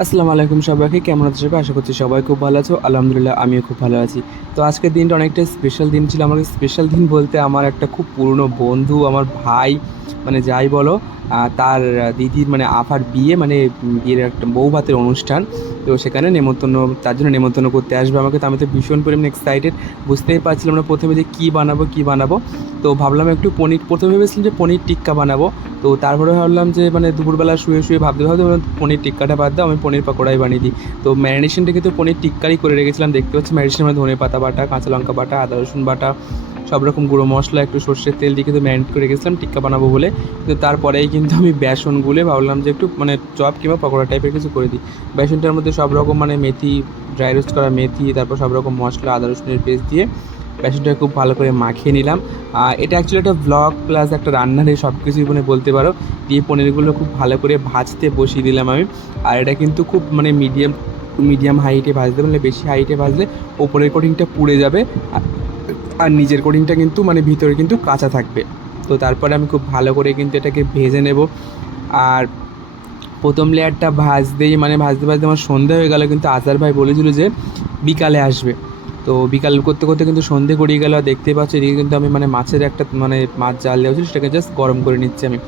আসসালামু আলাইকুম সবাইকে, কেমন আছো সবাই? আশা করছি সবাই খুব ভালো আছো। আলহামদুলিল্লাহ, আমিও খুব ভালো আছি। তো আজকের দিনটা অনেকটা স্পেশাল দিন ছিল। আমার স্পেশাল দিন বলতে আমার একটা খুব পুরনো বন্ধু, আমার ভাই মানে যাই বলো তার দিদির মানে আফার বিয়ে মানে বিয়ের একটা বউ ভাতের অনুষ্ঠান। তো সেখানে নেমন্তন্ন, তার জন্য নেমন্তন্ন করতে আসবে আমাকে। তো আমি তো ভীষণ পরিমাণে এক্সাইটেড বুঝতেই পারছিলাম না প্রথমে যে কী বানাবো কী বানাবো। তো ভাবলাম একটু পনির, প্রথমে ভেবেছিলাম যে পনির টিক্কা বানাবো। তো তারপরে ভাবলাম যে মানে দুপুরবেলা শুয়ে শুয়ে ভাবতে ভাবতে পনির টিক্কাটা বাদ দাও, আমি পনির পকোড়াই বানিয়ে দিই। তো ম্যারিনেশনটা কিন্তু পনির টিক্কারই করে রেখেছিলাম। দেখতে পাচ্ছি ম্যারিনেশনের মধ্যে ধনে পাতা বাটা, কাঁচা লঙ্কা বাটা, আদা রসুন বাটা সব রকম গুঁড়ো মশলা, একটু সর্ষের তেল দিয়ে কিন্তু ম্যারিনেট করে রেখেছিলাম। টিক্কা বানাবো বলে। কিন্তু তারপরেই কিন্তু আমি বেসন গুলে ভাবলাম যে একটু মানে চপ কিংবা পকোড়া টাইপের কিছু করে দিই। বেসনটার মধ্যে সব রকম মানে মেথি ড্রাই রোস্ট করা মেথি, তারপর সব রকম মশলা, আদা, রসুনের পেস্ট দিয়ে বেসনটা খুব ভালো করে মাখিয়ে নিলাম। আর এটা অ্যাকচুয়ালি একটা ব্লগ প্লাস একটা রান্নার সব কিছুই মানে বলতে পারো দিয়ে পনিরগুলো খুব ভালো করে ভাজতে বসিয়ে দিলাম আমি। আর এটা কিন্তু খুব মানে মিডিয়াম মিডিয়াম হাইটে ভাজতে মানে বেশি হাইটে ভাজলে ওপরের কোটিংটা পুড়ে যাবে। আর- নিচের কোটিংটা কিন্তু মানে ভিতরে কিন্তু কাঁচা থাকবে। তো তারপরে আমি খুব ভালো করে কিন্তু এটাকে ভেজে নেব। আর প্রথম লেয়ারটা ভাজতেই মানে ভাজতে ভাজতে আমার সন্ধে হয়ে গেল, কিন্তু আজার ভাই বলেছিল যে বিকালে আসবে। তো বিকাল করতে করতে কিন্তু সন্ধে গড়িয়ে গেল দেখতেই পাচ্ছি এদিকে কিন্তু আমি মানে মাছের একটা মানে মাছ জাল দেওয়া ছিল, সেটাকে জাস্ট গরম করে নিচ্ছি আমি।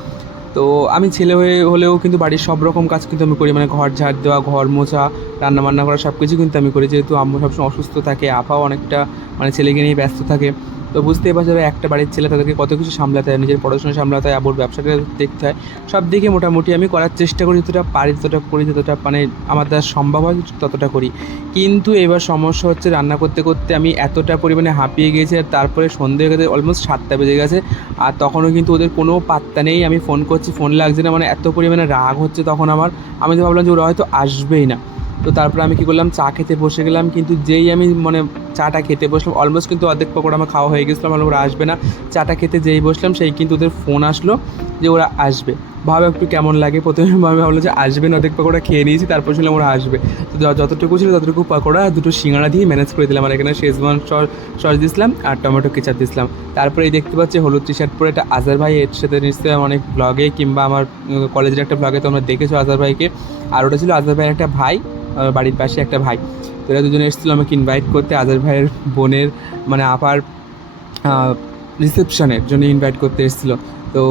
তো আমি ছেলে হয়ে হলেও কিন্তু বাড়ির সব রকম কাজ কিন্তু আমি করি মানে ঘর ঝাড় দেওয়া, ঘর মোছা রান্না বান্না করা সব কিছু কিন্তু আমি করি, যেহেতু আম্মু সবসময় অসুস্থ থাকে, আপাও অনেকটা মানে ছেলেকে নিয়ে ব্যস্ত থাকে। তো বুঝতেই পারছ একটা বাড়ির ছেলে তাদেরকে কত কিছু সামলাতে হয়, নিজের পড়াশোনা সামলাতে হয়, আবার ব্যবসাটা দেখতে হয়। সব দিকে মোটামুটি আমি করার চেষ্টা করি, যতটা পারি যতটা করি, যতটা মানে আমার দ্বারা সম্ভব হয় ততটা করি। কিন্তু এবার সমস্যা হচ্ছে রান্না করতে করতে আমি এতটা পরিমাণে হাঁপিয়ে গেছি আর তারপরে সন্ধে হয়ে গেছে অলমোস্ট সাতটা বেজে গেছে। আর তখনও কিন্তু ওদের কোনো পাত্তা নেই, আমি ফোন করছি ফোন লাগছে না মানে এত পরিমাণে রাগ হচ্ছে তখন আমার। আমি তো ভাবলাম যে ওরা হয়তো আসবেই না। তো তারপরে আমি কী করলাম, চা খেতে বসে গেলাম। কিন্তু যেই আমি মানে চাটা খেতে বসলাম অলমোস্ট কিন্তু অর্ধেক পকোড়া আমার খাওয়া হয়ে গেছিলাম আমার ওরা আসবে না। চাটা খেতে যেই বসলাম, সেই কিন্তু ওদের ফোন আসলো যে ওরা আসবে। ভাবে একটু কেমন লাগে? প্রথমে আমি ভাবলাম যে আসবে না, অর্ধেক পকোড়া খেয়ে নিয়েছি, তারপর শুনলাম ওরা আসবে। তো যতটুকু ছিল ততটুকু পকোড়া, দুটো সিঙ্গাড়া দিয়ে ম্যানেজ করে দিলাম। আর এখানে শেজওয়ান সস দিয়েছিলাম আর টমেটো কেচাপ দিয়েছিলাম তারপরে এই দেখতে পাচ্ছি হলুদ টি শার্ট পরে একটা আজার ভাই এর সাথে নিশ্চয়ই অনেক ব্লগে কিংবা আমার কলেজের একটা ব্লগে তোমরা দেখেছ আজার ভাইকে। আর ওটা ছিল আজার ভাইয়ের একটা ভাই বাড়ির পাশে একটা ভাই। তো এরা দুজনে এসেছিল আমাকে ইনভাইট করতে আজার ভাইয়ের বোনের মানে আপার রিসেপশনের জন্য ইনভাইট করতে এসেছিল। তো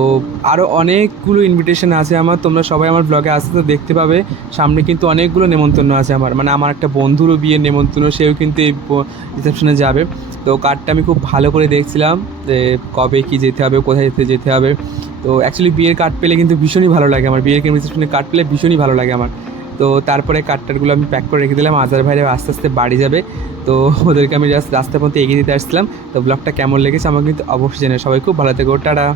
আরও অনেকগুলো ইনভিটেশন আছে আমার। তোমরা সবাই আমার ব্লগে আসতে তো দেখতে পাবে। সামনে কিন্তু অনেকগুলো নেমন্তন্ন আছে আমার। মানে আমার একটা বন্ধুরও বিয়ের নেমন্তন্ন, সেও কিন্তু এই রিসেপশনে যাবে। তো কার্ডটা আমি খুব ভালো করে দেখছিলাম যে কবে কি যেতে হবে, কোথায় যেতে যেতে হবে। তো অ্যাকচুয়ালি বিয়ের কার্ড পেলে কিন্তু ভীষণই ভালো লাগে আমার। বিয়ের রিসেপশনের কার্ড পেলে ভীষণই ভালো লাগে আমার। তো তারপরে কার্ডটারগুলো আমি প্যাক করে রেখে দিলাম। আজার ভাইরে আস্তে আস্তে বাড়ি যাবে। তো ওদেরকে আমি জাস্ট রাস্তার মধ্যে এগিয়ে দিতে আসছিলাম। তো ব্লগটা কেমন লেগেছে আমাকে কিন্তু অবশ্যই জানে সবাই খুব ভালো থেকো। টাটা।